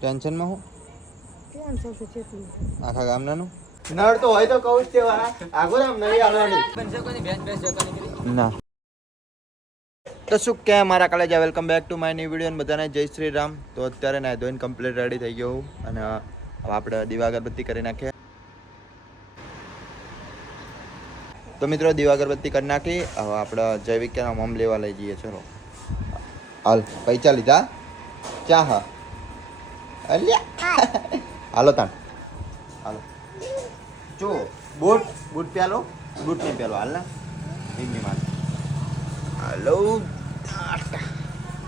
ટેન્શનમાં હું ટેન્શન તો કેટલું આખા ગામનાનું નળ તો હોય તો કહું જ તેવાના આગળ આમ નહીં આવવાની ના તો શું કે મારા કાલેજા welcome back to my new video અને બધાને જય શ્રી રામ. તો અત્યારે ના ધોઈને કમ્પ્લીટ રેડી થઈ ગયો હું અને હવે આપણે દીવા અગરબત્તી કરી નાખીએ. તો મિત્રો દીવા અગરબત્તી કરી નાખી. હવે આપણે જૈવિક કે મમ લેવા લઈ જઈએ. ચલો હાલ પૈસા લીધા ચા હા અલ્યા હાલો તાણ હાલો જો બૂટ પ્યાલો બૂટ નહીં પ્યાલો હાલ ના એમની મારે હાલો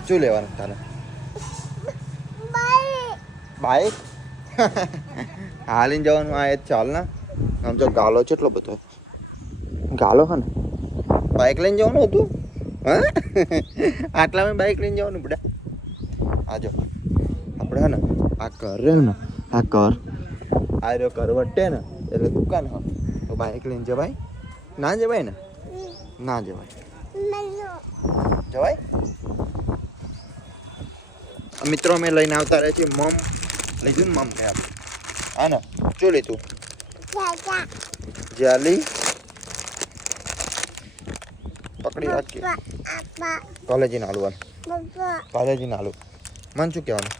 શું લેવાનું તારે બાઈક હાલીને જવાનું આ જ ચાલ ના આમ તો ગાલો છે એટલો બધો ગાલો હા ને બાઈક લઈને જવાનું હતું હા આટલામાં બાઈક લઈને જવાનું બધા આજો આપણે હે ને આ ઘર રહ્યો ને આ ઘર આ રહ્યો ઘર વટે ને એટલે દુકાન હા તો બાઈક લઈને જવાય ના જવાય ને ના જવાય જવાય મિત્રો અમે લઈને આવતા રહે છે મમ લીધું ને મમ ને આપણે હા ને શું લીધું જાલી પકડી રાખી કોલેજી ના આલુ કોલેજી ના આલુ મન શું કહેવાનું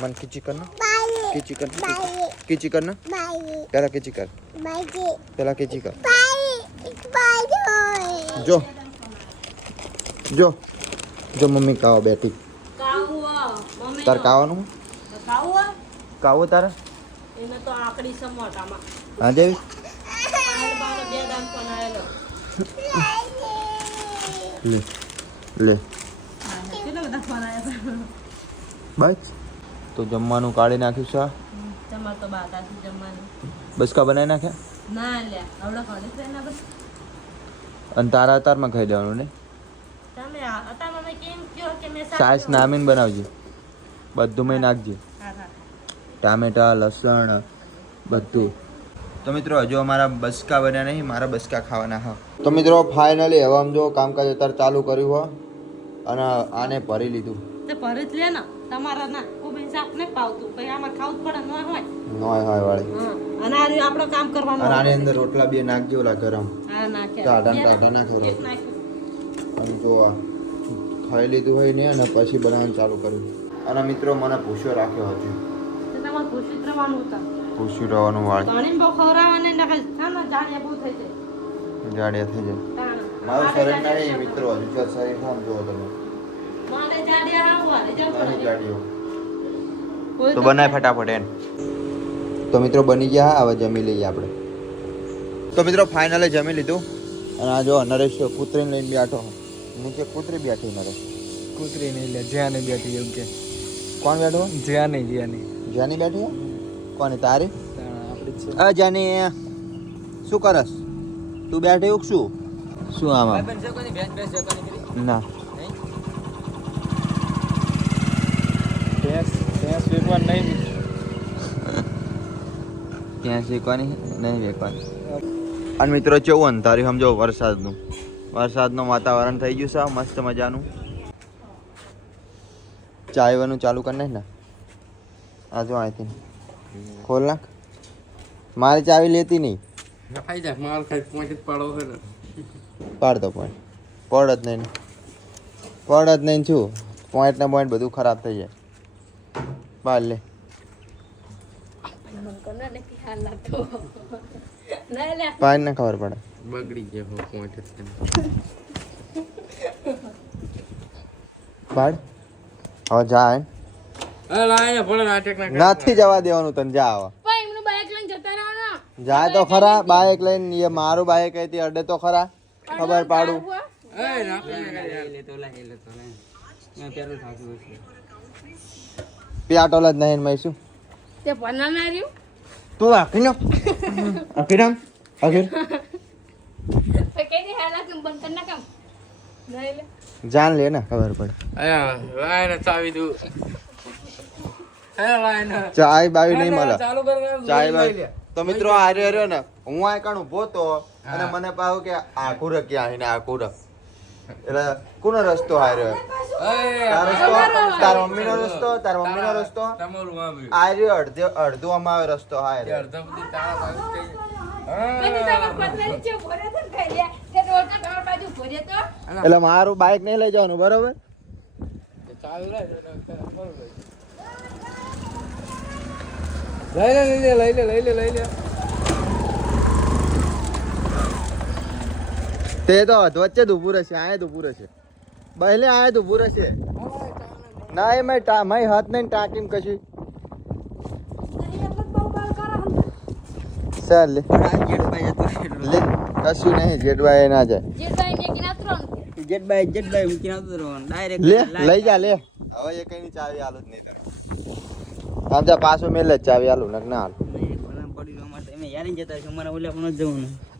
मन खींची करना खींची करना खींची करना पहला खींची कर पहला खींची कर जो जो जो मम्मी कावा बैठी तार काવાનું કાવો તારે એને તો આકડી સમોટામાં હા દેવી બે દાન પણ આવેલો લે લે કેટલા બધા ફોન આવ્યા બસ તો જમવાનું કાઢી નાખ્યું છે તમાર તો બાતાથી જમવાનું બસકા બનાવી નાખ્યા ના લે આવડો ખાલી છે ને બસ અને તારા અતારમાં ખાઈ દેવાનું ને તમે અતા મને કેમ કયો કે મે સાસ નામીને બનાવજે બધું મેં નાખજે ટામેટા લસણ બધું. તો મિત્રો હજુ અમારા બસકા બન્યા નહીં મારા બસકા ખાવાના હા. તો મિત્રો ફાઇનલી હવે આમ જો કામકાજ અત્યારે ચાલુ કર્યું હોય અને આને ભરી લીધું તે ભરત લે ને તમારા ના કોઈ શાક ને પાવતું પછી આમાં ખાવું પડે ન હોય નોય હોય વાળી હા અને આ આપણો કામ કરવાનું અને આની અંદર રોટલા બે નાખજો ઓલા ગરમ હા નાખે ટાઢા નાખ્યો અને જો આ ખાઈ લીધું હોય ને અને પછી બનાવવાનું ચાલુ કર્યું. અને મિત્રો મને પૂછ્યો રાખ્યો હજુ તમારે પૂછી રહેવાનું હતા પૂછ્યું રહેવાનું વાળી ઘણી બહુ ખવરાવાને નકલ થાનો જાણ્યા બહુ થઈ જાય જાડિયા થઈ જાય મારું શરીર નહીં મિત્રો હજુ શરીર ખામ જોવો તમે મારે જાડિયા આવવા નહીં જાડિયો તો બનાય ફટાફટ એમ. તો મિત્રો બની ગયા હવે જમી લઈએ આપણે. તો મિત્રો ફાઇનલી જમી લીધું અને આ જો નરેશ કૂતરીને લઈને બેઠો નીચે કૂતરી બેઠી નરેશ કૂતરી નહીં લે જ્યાં નહીં બેઠી એવું કે કોણ બેઠો જ્યાં નહીં જ્યાંની બેઠી કોની તારી આપણી છે અ જાની શું કરસ તું બેઠી એવું શું શું આમાં ના ભેંસ વેચવા નહીં ત્યાં શીખવાની નહીં વેચવાની. અને મિત્રો કેવું અંધાર્યું સમજો વરસાદનું વાતાવરણ થઈ ગયું છે મસ્ત મજાનું. ચાયવાનું ચાલુ કરી નાખ ને આ જો અહીંથી ખોલ નાખ મારી ચાવી લેતી નહીં પાડ દો પોઈન્ટ પડ જ નહીં છું પોઈન્ટ ને પોઈન્ટ બધું ખરાબ થઈ જાય પાડ લે પાડ ને ખબર પડે બગડી ગયો પોઈન્ટ પાડ હવે જા નથી જવા દેવાનું તને જા હવે જાય તો ખરા બાઈક લઈને એ મારું બાઈક હતી અડે તો ખરા ખબર પાડું પ્યાટોલ જ નહીં મેં શું તું આખી નો આખી રામ આખી જાન લે ને ખબર પડે ચાય બાવી નહીં મળે ચાય બાવી. તો મિત્રો હાર્યો ને હું આ કણ ઉભો તો અને મને પાછું કે આખું ક્યાં આખું એટલે કોનો રસ્તો હાર્યો તારો રસ્તો તાર મમ્મીનો રસ્તો તાર મમ્મીનો રસ્તો આર્યો અડધો આમાં આવે રસ્તો હાર્યો એટલે મારું બાઇક નહીં લઈ જવાનું બરોબર લઈ લે તે તો વચ્ચે જ ઊભું રહેશે આયા જ ઊભું રહેશે બહેલે આયા જ ઊભું રહેશે ના એ મેં હાથ નહીં ટાંકીને કશું ચાલ લે લે કશું નહીં જેઠભાઈ ના જાય લે લઈ જા લે હવે એ કઈ ચાવી આલું જ નહીં તને આમ જા પાછો મેલે જ ચાવી આલું ને ના આલું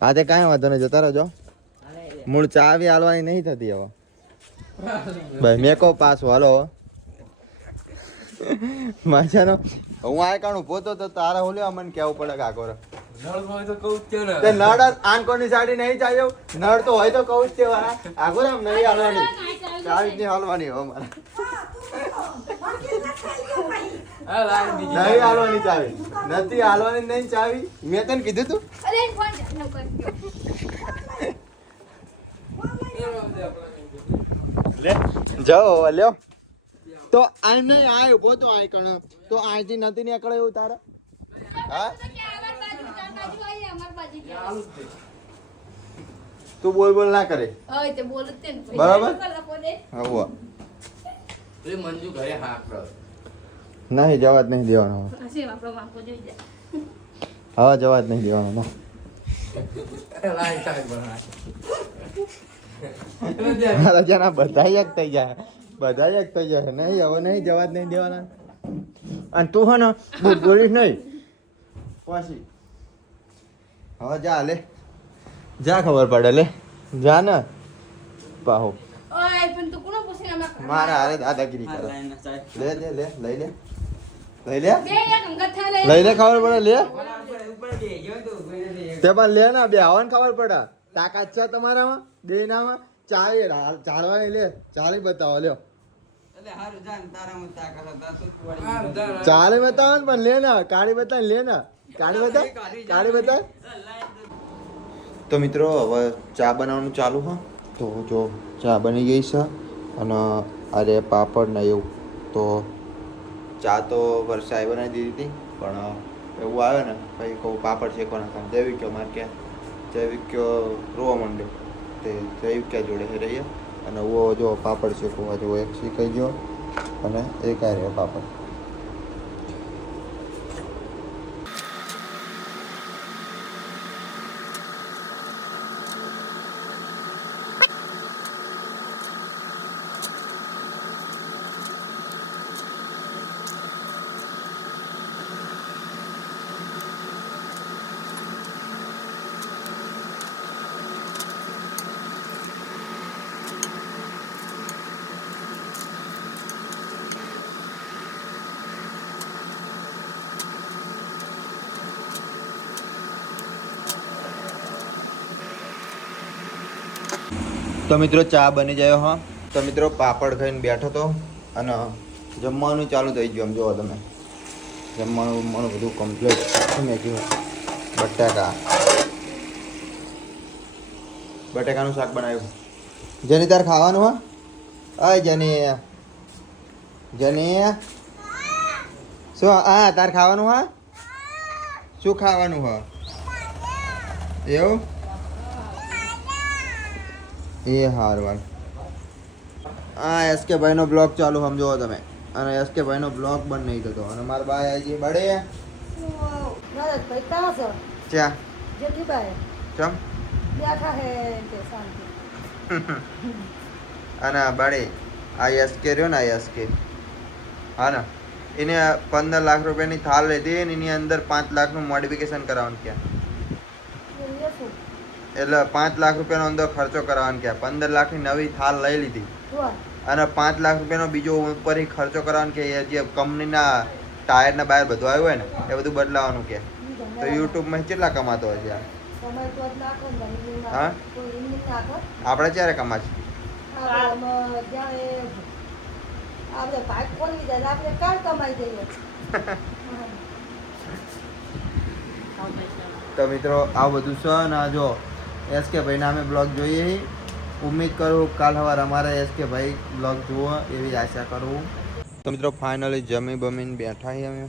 હા તે કાંઈ વાંધો નહીં જતા રહેજો મૂળ ચાવી હાલવાની નહીં થતી હવે ભાઈ મેં કહો પાછો હાલો માછાનો હું આ કાણું પોતો તો તારા હોલ્યો મને કેવું પડે કાકો તે નળ આંકોની સાડી નહીં ચાલ્યો નળ તો હોય તો કહું જ તેવા આગો આમ નહીં હાલવાની ચાવી નહીં હાલવાની હવે મારે નહીં હાલવાની ચાવી નથી હાલવાની નહીં ચાવી મેં તને કીધું તું લે જાઓ લ્યો તો આમ નહીં આય ઉભો તો આય કણ તો આયથી નથી નીકળે એવું તારા હા તું બોલ બોલ ના કરે બરાબર હા નહીં જવા જ નહીં દેવાનો હવે જવા જ નહીં દેવાનો રજાના બધા એક થઈ જાય બધા એક થઈ જાય નહીં હવે નહીં જવા જ નહીં દેવાના અને તું હે ને બોલીશ નહીં પછી હવે જા લે જા ખબર પડે લે જા ને પાહો મારા હારે દાદાગીરી કરે લે લે લે લઈ લે લઈ લે લઈ લે ખબર પડે લે તે પણ લે ના બે આવન ખબર પડે તાકાત છે તમારામાં બે નામાં ચાવી ચાલવાની લે ચાલી બતાવો લ્યો ચાલી બતાવો ને પણ લે ના કાળી બતાવ લે ના કાળી બતાવ કાળી બતાવ તો મિત્રો હવે ચા બનાવવાનું ચાલુ હા તો જો ચા બની ગઈ છે અને અરે પાપડ ને એવું તો ચા તો વરસાઈ બનાવી દીધી હતી પણ એવું આવે ને ભાઈ કહું પાપડ શેકવાના કામ જૈવિક્યો મારે ક્યાં જૈવિક્યો રોવા માંડ્યો તે જૈવિક્યા જોડે રહીએ અને वो જો પાપડ શેકવા જો એક શીખાઈ ગયો અને એક આ રહ્યો પાપડ તો મિત્રો ચા બની જાય હા તો મિત્રો પાપડ ખાઈને બેઠો તો અને જમવાનું ચાલુ થઈ ગયું આમ જુઓ તમે જમવાનું બધું કમ્પ્લીટ મેં કીધું બટાકાનું શાક બનાવ્યું જેની તાર ખાવાનું હા અય જેની શું હા તાર ખાવાનું હા શું ખાવાનું હા એવું એ હારવાલ હા એસકે ભાઈનો બ્લોગ ચાલુ સમજો તમે અને એસકે ભાઈનો બ્લોગ બંધ નહીં થતો અને મારા ભાઈ આવી ગઈ બડે ચા ચમ અને બડે આ એસકે રહ્યો ને એસકે હા ને એને 15 લાખ રૂપિયાની થાળ લીધી ને એની અંદર 5 લાખનું મોડિફિકેશન કરાવવાનું ક્યાં એટલે 5 લાખ રૂપિયાનો અંદર ખર્ચો કરાવવાનો ક્યાં 15 લાખની નવી થાળ લઈ લીધી અને 5 લાખ રૂપિયાનો બીજો ઉપર ખર્ચો કરવાનો કે જે કંપનીના ટાયરના બાયર બધું આવ્યું હોય ને એ બધું બદલાવાનું કે તો યુટ્યુબમાં કેટલા કમાતો હોય છે હા આપણે ક્યારે કમાશે આપણે ભાગ ખોલી જાય આપણે કાળ કમાઈ જઈએ તો મિત્રો આ બધું છે ને આ જો એસકે ભાઈના અમે બ્લોગ જોઈએ છીએ. ઉમ્મીદ કરું કાલ સવારે અમારે એસકે ભાઈ બ્લોગ જુઓ એવી આશા કરું. તો મિત્રો ફાઇનલી જમી બમીને બેઠા છીએ અમે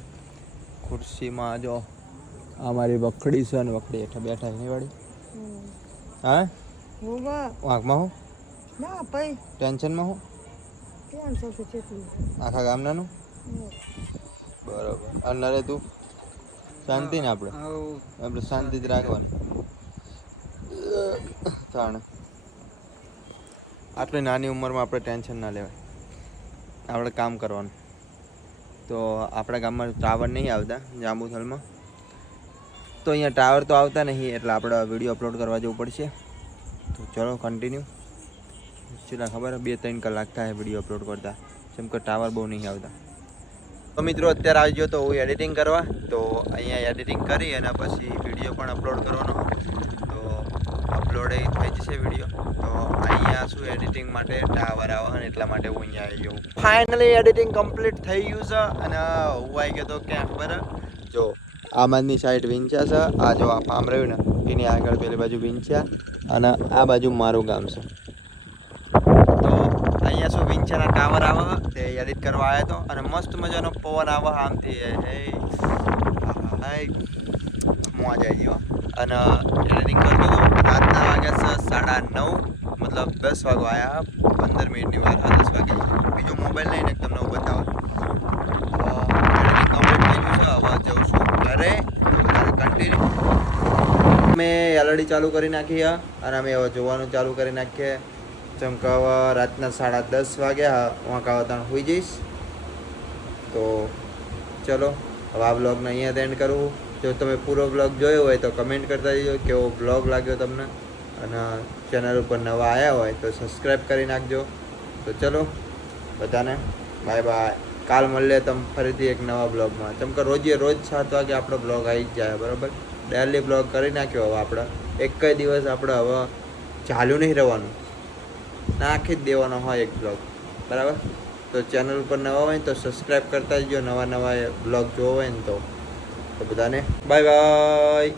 ખુરશીમાં. જો અમારી વખડી છે ને વખડી હેઠળ બેઠા છે વાળી. હા વાંકમાં હું ના ભાઈ ટેન્શનમાં હું ટેન્શન તો કેટલું આખા ગામનાનું બરોબર. અને રે તું શાંતિ ને આપણે શાંતિ જ રાખવાની. તાણ આટલી નાની ઉંમરમાં આપણે ટેન્શન ના લેવાય. આપણે કામ કરવાનું. તો આપણા ગામમાં ટાવર નહીં આવતા જાંબુથલમાં, તો અહીંયા ટાવર તો આવતા નહીં એટલે આપણે વિડીયો અપલોડ કરવા જવું પડશે. તો ચલો કન્ટિન્યુ. ચલા ખબર 2-3 કલાક થાય વિડીયો અપલોડ કરતા, જેમ કે ટાવર બહુ નહીં આવતા. તો મિત્રો અત્યારે આવી ગયો તો હું એડિટિંગ કરવા. તો અહીંયા એડિટિંગ કરી અને પછી વિડીયો પણ અપલોડ કરવાનો. તો અપલોડ થઈ જશે વિડીયો. તો અહીંયા શું એડિટિંગ માટે ટાવર આવે ને એટલા માટે હું અહીંયા આવી ગયો. ફાઇનલી એડિટિંગ કમ્પ્લીટ થઈ ગયું છે અને હું આવી ગયો તો ક્યાં ખબર જો આમાંની સાઈડ વિંછા છે. આ જો આ ફાર્મ રહ્યું ને એની આગળ પેલી બાજુ વિંછા અને આ બાજુ મારું ગામ છે. તો અહીંયા શું વિંછાના ટાવર આવે તે એડિટ કરવા આવ્યો હતો અને મસ્ત મજાનો પવન આવે આમથી મોજ આવી ગયો. અને એડિટિંગ કરતો હતો. રાતના વાગ્યા છે 9:30 મતલબ 10 વાગવા આવ્યા. 15 મિનિટની વાર 10 વાગે. બીજો મોબાઈલ લઈને તમને હું બતાવું. એડિટિંગ કમ્પ્લીટ થઈ ગયું છે. હવે જઉં છું ઘરે. કન્ટિન્યુ મેં એલઈડી ચાલુ કરી નાખી અને અમે હવે જોવાનું ચાલુ કરી નાખીએ. ચમકાવા રાતના 10:30 વાગ્યા. વાંકાવા ત્યાં હોઈ જઈશ. તો ચલો હવે આ બ્લોગને અહીંયા એન્ડ કરું. જો તમે પૂરો બ્લોગ જોયો હોય તો કમેન્ટ કરતા જજો કેવો બ્લોગ લાગ્યો તમને. અને ચેનલ ઉપર નવા આવ્યા હોય તો સબસ્ક્રાઈબ કરી નાખજો. તો ચલો બધાને બાય બાય. કાલ મળીએ તમે ફરીથી એક નવા બ્લોગમાં. જેમ કે રોજ 7 વાગે આપણો બ્લોગ આવી જ જાય બરાબર. ડેલી બ્લોગ કરી નાખ્યો. હવે આપણે એક જ દિવસ આપણે હવે ચાલ્યું નહીં રહેવાનું, નાખી જ દેવાનો હોય એક બ્લોગ બરાબર. તો ચેનલ ઉપર નવા હોય તો સબસ્ક્રાઈબ કરતા જજો. નવા બ્લોગ જોવો હોય ને તો બધાને બાય બાય.